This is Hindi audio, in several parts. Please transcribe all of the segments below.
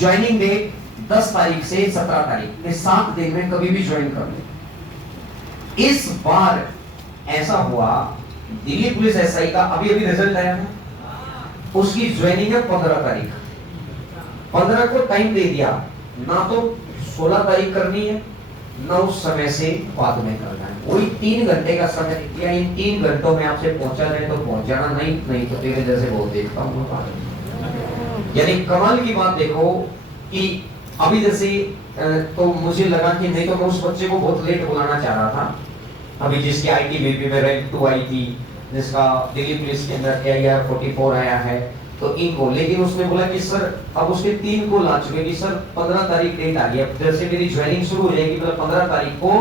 ज्वाइनिंग डेट 10 तारीख से 17 तारीख में 7 दिन में कभी भी ज्वाइन कर ले। इस बार ऐसा हुआ, दिल्ली पुलिस एसआई का अभी अभी रिजल्ट आया है, उसकी ज्वाइनिंग है 15 तारीख। 15 को टाइम दे दिया, ना तो 16 तारीख करनी है ना उस समय से बाद में करना है। वही 3 घंटे का समय दिया, इन 3 घंटों में आपसे पहुंचा जाए तो पहुंच जाना, नहीं तो तेरे जैसे बहुत देखता हूँ। यानी कमाल की बात देखो कि अभी जैसे तो मुझे लगा कि नहीं तो मैं उस बच्चे को बहुत लेट बुलाना चाह रहा था, अभी जिसकी आईटीबीपी में रैंक 2 आई थी, जिसका दिल्ली पुलिस के अंदर AIR 44 आया है, तो इनको, लेकिन उसने बोला कि सर अब उसके 3 को ला चुके कि सर 15 तारीख डेट आ गई, अब जैसे मेरी ज्वाइनिंग शुरू हो जाएगी मतलब 15 तारीख को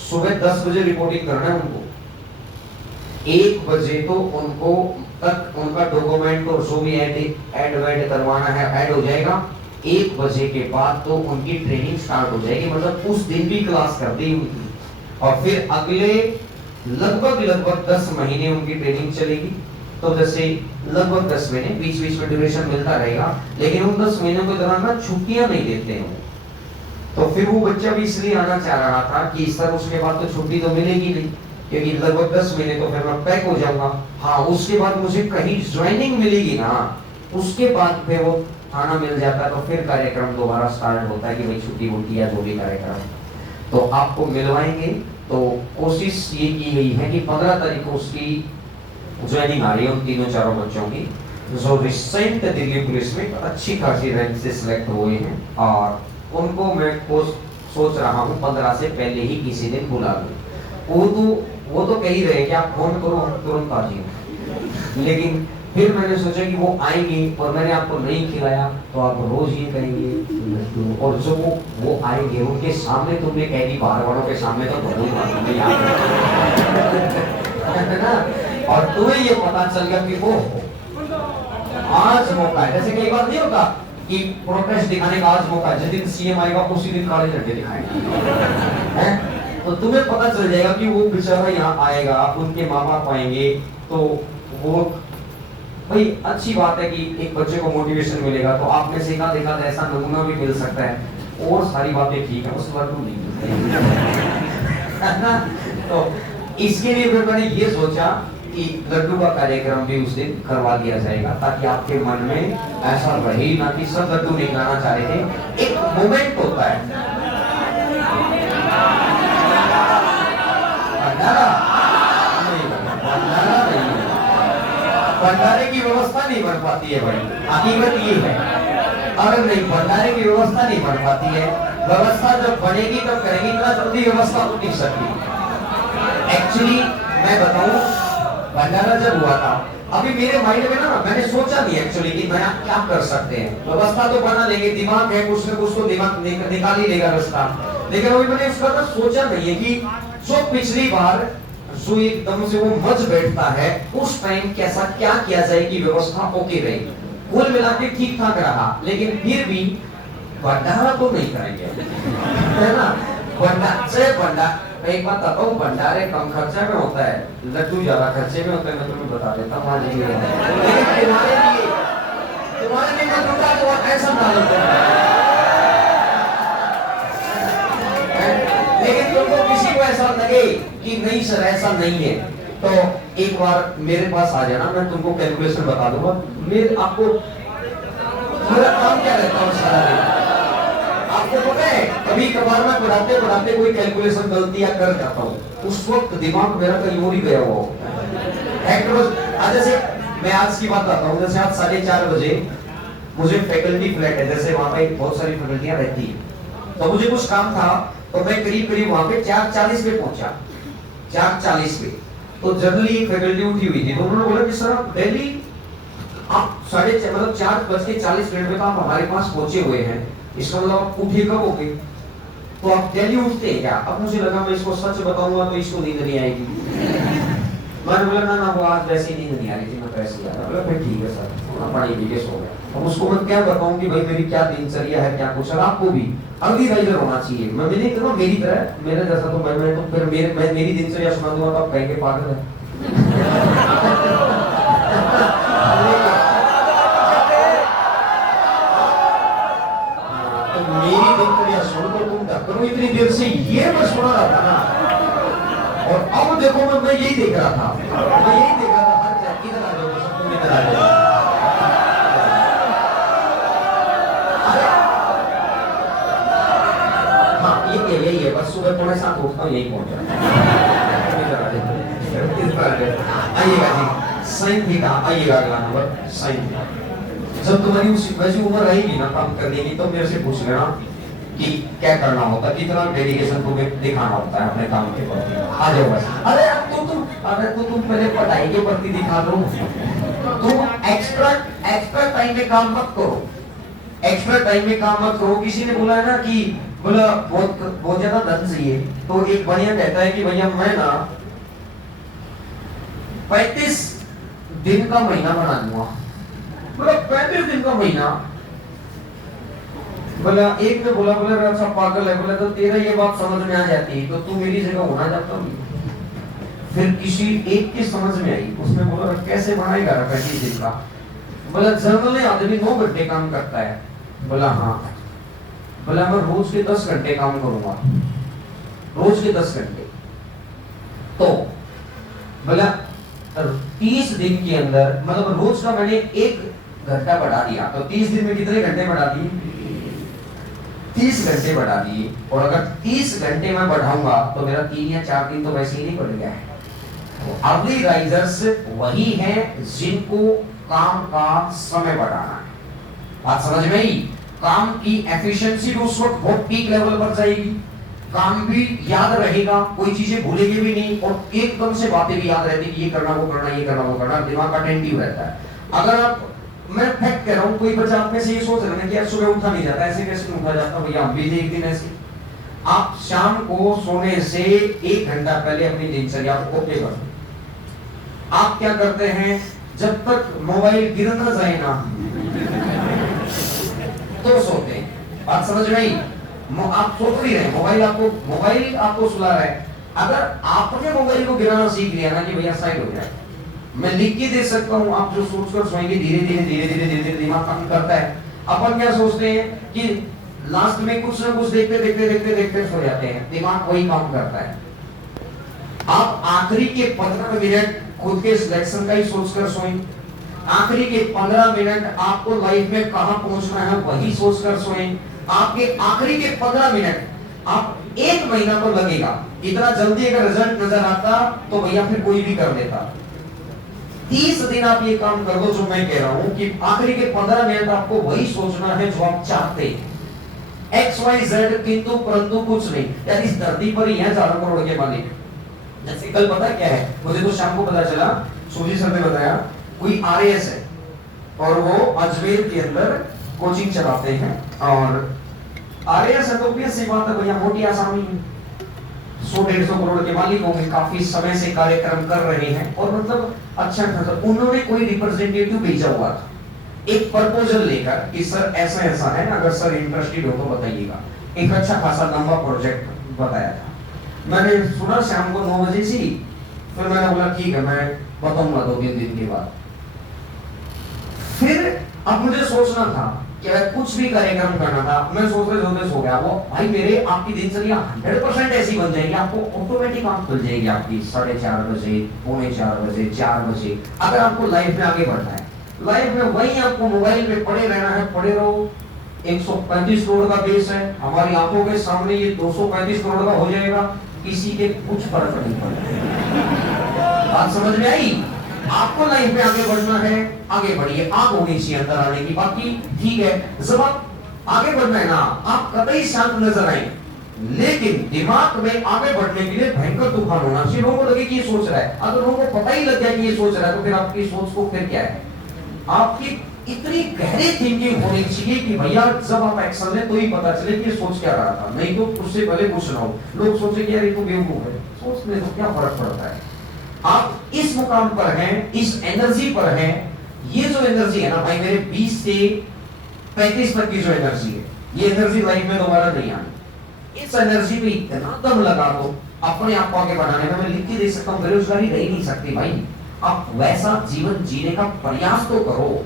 सुबह 10 बजे रिपोर्टिंग करना है उनको। 1 बजे तो उनको तक उनका डॉक्यूमेंट और जो भी ऐड करवाना है ऐड हो जाएगा। 1 बजे के बाद तो उनकी ट्रेनिंग स्टार्ट हो जाएगी, मतलब उस दिन भी क्लास कर दी उनकी, और फिर अगले लगभग 10 महीने उनकी ट्रेनिंग चलेगी। तो जैसे लगभग 10 महीने, बीच बीच में ड्यूरेशन मिलता रहेगा, लेकिन उन 10 महीनों के दौरान ना छुट्टियां नहीं देते हैं। तो फिर वो बच्चा भी इसलिए आना चाह रहा था कि सर उसके बाद तो छुट्टी तो मिलेगी नहीं, क्योंकि लगभग 10 महीने तो फिर मैं पैक हो जाऊंगा। हाँ, उसके बाद मुझे कहीं ज्वाइनिंग मिलेगी ना, उसके बाद फिर वो खाना मिल जाता है, तो फिर कार्यक्रम दोबारा स्टार्ट होता है कि भाई छुट्टी वुट्टी या जो भी कार्यक्रम तो आपको मिलवाएंगे। तो कोशिश ये की गई है कि 15 तारीख को उसकी ज्वाइनिंग आ रही है उन तीनों चारों बच्चों की, जो रिसेंट दिल्ली पुलिस में अच्छी खासी रैंक से सिलेक्ट हुए हैं, और उनको मैं सोच रहा हूँ 15 से पहले ही किसी दिन बुला लूं। वो तो कह ही रहे कि आप फोन करो हम तुरंत आ जाएंगे, लेकिन फिर मैंने सोचा कि वो आएंगे और मैंने आपको नहीं खिलाया तो आप रोज ये कहेंगे, और जो वो आएंगे उनके सामने तुमने कह दी, बाहर वालों के सामने तो ना, और तुम्हें ये पता चल गया कि वो आज मौका है। जैसे कई बार नहीं होता कि प्रोटेस्ट दिखाने का आज मौका है, जिस दिन सीएम आएगा उसी दिन काले झंडे दिखाएंगे, तो तुम्हें पता चल जाएगा कि वो बेचारा यहाँ आएगा, उनके माँ बाप आएंगे, तो वो भाई अच्छी बात है कि एक बच्चे को मोटिवेशन मिलेगा, तो आपने सीखा देखा ऐसा नमूना भी मिल सकता है, और सारी बातें ठीक है, उस वक्त नहीं है ना। तो इसके लिए फिर मैंने ये सोचा कि लड्डू का कार्यक्रम भी उस दिन करवा दिया जाएगा, ताकि आपके मन में ऐसा रहे ना कि सब लड्डू नहीं खाना चाह रहे थे। एक मोमेंट होता है, भंडारे की व्यवस्था नहीं बन पाती है भाई, हकीकत ये है। अगर नहीं भंडारे की व्यवस्था नहीं बन पाती है, व्यवस्था जब बनेगी तब करेंगे, इतना जल्दी व्यवस्था हो नहीं सकती। एक्चुअली मैं बताऊं, भंडारा जब हुआ था, अभी मेरे माइंड में ना मैंने सोचा नहीं एक्चुअली कि मैं क्या कर सकते हैं, व्यवस्था तो बना लेंगे, दिमाग है कुछ न कुछ तो दिमाग निकाल ही लेगा रास्ता, लेकिन अभी मैंने इसका ना सोचा नहीं है कि जो पिछली बार जो एकदम से वो मच बैठता है, उस टाइम कैसा क्या किया जाए कि व्यवस्था ओके रहे। कुल मिला के ठीक ठाक रहा, लेकिन फिर भी भंडारा तो नहीं करेंगे, है ना। भंडारा एक बात बताता हूँ, भंडारे कम खर्चा में होता है, लड्डू ज्यादा खर्चे में होता है, मैं तुम्हें बता देता हूँ। तुम्हारे लिए मैं लूटा तो ऐसा ना लगता है, लेकिन तुमको किसी को ऐसा लगे कि नहीं सर ऐसा नहीं है, तो एक बार मेरे पास आ जाना, मैं तुमको कैलकुलेशन बता दूंगा। मेरे आपको मेरा काम क्या रहता है सारा दिन, आपको पता है, कभी कभार मैं पढ़ाते कोई कैलकुलेशन गलती या कर जाता हूँ, उस वक्त दिमाग मेरा कहीं और ही गया हुआ आज जैसे मैं आज की बात बताता हूँ, जैसे आज 4:30 बजे मुझे फैकल्टी फ्लैट है, जैसे वहां पे बहुत सारी फैकल्टियां रहती है, तो मुझे कुछ काम था, तो मैं करीब वहां पे 4:40 पे पहुंचा, 4:40 पे। तो जनरली एक फैकल्टी उठी हुई थी, तो उन्होंने बोला कि सर आप डेली आप 4:40 पे तो आप हमारे पास पहुंचे हुए हैं, इसका मतलब आप उठे कब होगे, तो आप डेली उठते हैं क्या। अब मुझे लगा मैं इसको सच बताऊंगा तो इसको नींद नहीं आएगी, मैंने बोला ना वो आज वैसे नींद नहीं आ रही थी, मैं पैसे आ रहा, बोला फिर ठीक है सर, पढ़ाई लीजिए सो गया। अब उसको मैं क्या बताऊं कि भाई मेरी क्या दिनचर्या है, क्या कुछ, आपको भी अगली राइडर होना चाहिए, मैं नहीं कहूँ मेरी तरह, मेरे जैसा तो मैं तो फिर मेरी दिनचर्या सुना दूंगा तो आप कहेंगे पागल है। तो मेरी दिनचर्या सुन तो तुम ढक्कनों इतनी देर से ये मैं सुना रहा था ना, और अब देखो मैं यही देख रहा था, हर जगह इधर आ जाओ, सब तुम इधर आ जाओ। हाँ यही है, बस सुबह 6:45 उठता हूँ, यही पहुंच आइएगा जी। साइन थीटा, आइएगा अगला नंबर साइन थीटा। जब तुम्हारी वैसी उम्र रहेगी ना काम करने की, तो मेरे से पूछ लेना कि क्या करना होता है, कितना डेडिकेशन तुम्हें दिखाना होता है अपने काम के प्रति। आ जाओ बस। अरे तुम पहले पढ़ाई के प्रति दिखा दो, तुम एक्स्ट्रा टाइम में काम मत करो, किसी ने बोला है ना कि बोला बहुत ज्यादा धन चाहिए, तो एक बढ़िया कहता है कि भैया मैं ना 35 दिन का महीना बना दूंगा। बोला 35 दिन का महीना? बोला एक ने बोला अच्छा पागल है, बोला तो तेरा ये बात समझ में आ जाती तो तू मेरी जगह होना चाहता नहीं। फिर किसी एक की समझ में आई, उसने बोला कैसे बनाएगा 35 दिन का? बोला जनरली आदमी 9 घंटे काम करता है। बोला हाँ। बोला मैं रोज के 10 घंटे काम करूंगा, रोज के 10 घंटे। तो बोला 30 दिन के अंदर, मतलब रोज का मैंने 1 घंटा बढ़ा दिया, तो 30 दिन में कितने घंटे बढ़ा दिए? 30 घंटे बढ़ा दिए। और अगर 30 घंटे मैं बढ़ाऊंगा तो मेरा 3 या 4 दिन तो वैसे ही नहीं बढ़ गया है। तो अर्ली राइजर्स वही हैं जिनको काम का समय बढ़ाना है। बात समझ में आई? काम की एफिशिएंसी उस वक्त बहुत पीक लेवल पर जाएगी, काम भी याद रहेगा, कोई चीजें भूलेंगे भी नहीं, और एकदम से बातें भी याद रहती कि ये करना वो करना, ये करना वो करना, दिमाग अटेंटिव रहता है। अगर आप, मैं फैक्ट कह रहा हूँ, कोई बच्चा आप में से ये सोच रहे हैं कि यार सुबह उठा नहीं जाता, ऐसे कैसे उठा जाता? भैया हम भी थे एक दिन ऐसे। आप शाम को सोने से 1 घंटा पहले अपनी दिनचर्या को ओके कर। आप क्या करते हैं? जब तक मोबाइल गिर ना जाए ना तो सोते हैं। बात समझ में आई? आप सोच भी रहे, मोबाइल आपको सुला रहा है। अगर आपने मोबाइल को गिराना सीख लिया ना कि भैया साइड हो जाए, मैं लिख के दे सकता हूँ, आप जो सोचकर सोएंगे धीरे धीरे दिमाग काम करता है। अपन क्या सोचते हैं कि लास्ट में कुछ ना कुछ देखते सो जाते हैं, दिमाग वही काम करता है। आप आखिरी के 15 मिनट खुद के सिलेक्शन का ही सोचकर सोएं, आखिरी के 15 मिनट आपको लाइफ में कहां पहुंचना है वही सोचकर सोएं। आपके आखिरी के 15 मिनट, आप 1 महीना तो लगेगा, इतना जल्दी अगर रिजल्ट नजर आता तो भैया फिर कोई भी कर लेता। 30 दिन आप ये काम कर दो जो मैं कह रहा हूं कि आखिरी के 15 मिनट आपको वही सोचना है जो आप चाहते हैं, XYZ, किंतु परंतु कुछ नहीं। यार इस धरती पर ही है 4 करोड़ के मालिक। जैसे कल पता क्या है मुझे, तो शाम को पता चला, सूजी सर ने बताया, कोई RAS है और वो अजमेर के अंदर कोचिंग चलाते हैं, और RAS है तो obvious सी बात है भैया, मोटी आसामी है, 100-150 करोड़ के मालिक होंगे, काफी समय से कार्यक्रम कर रहे हैं, और मतलब अच्छा खासा उन्होंने कोई रिप्रेजेंटेटिव भेजा हुआ था एक प्रपोजल लेकर कि सर ऐसा ऐसा है, अगर सर इंटरेस्टेड हो तो बताइएगा। एक अच्छा खासा लंबा प्रोजेक्ट बताया था। मैंने सुना शाम को 9 बजे से, फिर मैंने बोला ठीक है मैं बताऊंगा 2-3 दिन के बाद। फिर अब मुझे सोचना था कि अगर कुछ भी कार्यक्रम करना था, मैं सोच रहे सो गया वो भाई, मेरे आपकी दिनचर्या 100% ऐसी बन जाएगी, आपको ऑटोमेटिक आंख खुल जाएगी आपकी 4:30 बजे, 3:45 बजे, 4 बजे। अगर आपको लाइफ में आगे बढ़ना है, लाइफ में वही आपको मोबाइल में पड़े रहना है, पड़े रहो। 135 करोड़ का देश है, हमारी आंखों के सामने ये 235 करोड़ का हो जाएगा, किसी के कुछ फर्क नहीं पड़ेगा। बात समझ में आई? आपको लाइफ में आगे बढ़ना है, आगे बढ़िए, आग होनी चाहिए अंदर आने की, बाकी ठीक है। जब आप आगे बढ़ना है ना, आप कतई शांत नजर आए, लेकिन दिमाग में आगे बढ़ने के लिए भयंकर तूफान होना चाहिए। लोगों को लगे कि ये सोच रहा है, अगर लोगों को पता ही लग गया कि ये सोच रहा है, तो फिर आपकी सोच को फिर क्या है, आपकी इतनी गहरी थिंकिंग होनी चाहिए कि भैया जब आप एक्शन ले तो ही पता चले कि ये सोच क्या रहा था, नहीं तो उससे पहले कुछ ना हो। लोग सोचे कि यार ये तो बेवकूफ है, सोचने तो क्या फर्क पड़ता है। आप इस मुकाम पर हैं, इस एनर्जी पर हैं। ये जो एनर्जी है ना भाई मेरे, 20 से 35 तक की जो एनर्जी है, ये एनर्जी लाइफ में दोबारा नहीं आनी। इस एनर्जी पे इतना दम लगा दो अपने आप को आगे बढ़ाने में। मैं लिख के दे सकता हूँ, बेरोजगारी रह नहीं सकती भाई। आप वैसा जीवन जीने का प्रयास तो करो,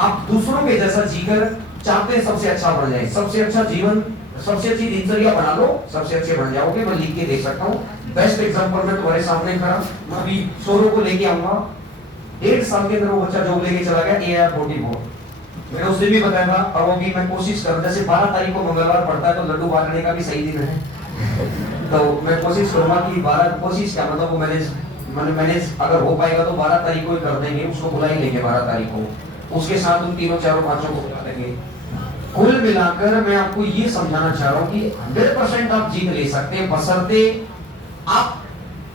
आप दूसरों के जैसा जीकर चाहते हैं सबसे अच्छा बन जाए, सबसे अच्छा जीवन, सबसे अच्छी दिनचर्या बना लो, सबसे अच्छे बन जाओगे। मैं लिख के दे सकता हूँ, बेस्ट एग्जांपल मैं तुम्हारे सामने खड़ा, मैं अभी सोरो को लेके आऊंगा। 1.5 साल के अंदर वो बच्चा जॉब लेके चला गया AR44। मैंने उस दिन भी बताया था, और वो भी मैं कोशिश कर, जैसे 12 तारीख को मंगलवार पड़ता है तो लड्डू बांटने का भी सही दिन है। तो मैं कोशिश करूंगा कि 12 कोशिश क्या मतलब वो मैनेज अगर हो पाएगा तो 12 तारीख को ही कर देंगे, उसको बुला ही लेंगे 12 तारीख को, उसके साथ उन तीनों चारों पांचों को बुला देंगे। कुल मिलाकर मैं आपको ये समझाना चाह रहा हूं कि 100% आप जीत ले सकते हैं, बशर्ते आप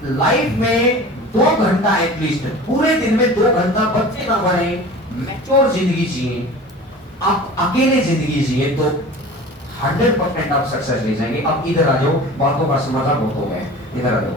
लाइफ में 2 घंटा एटलीस्ट, पूरे दिन में 2 घंटा बच्चे ना बने, मैच्योर जिंदगी जिए, आप अकेले जिंदगी जिए, तो 100% आप सक्सेस ले जाएंगे। अब इधर आ जाओ, बातों का समाधान बहुत हो गया, इधर आ जाओ।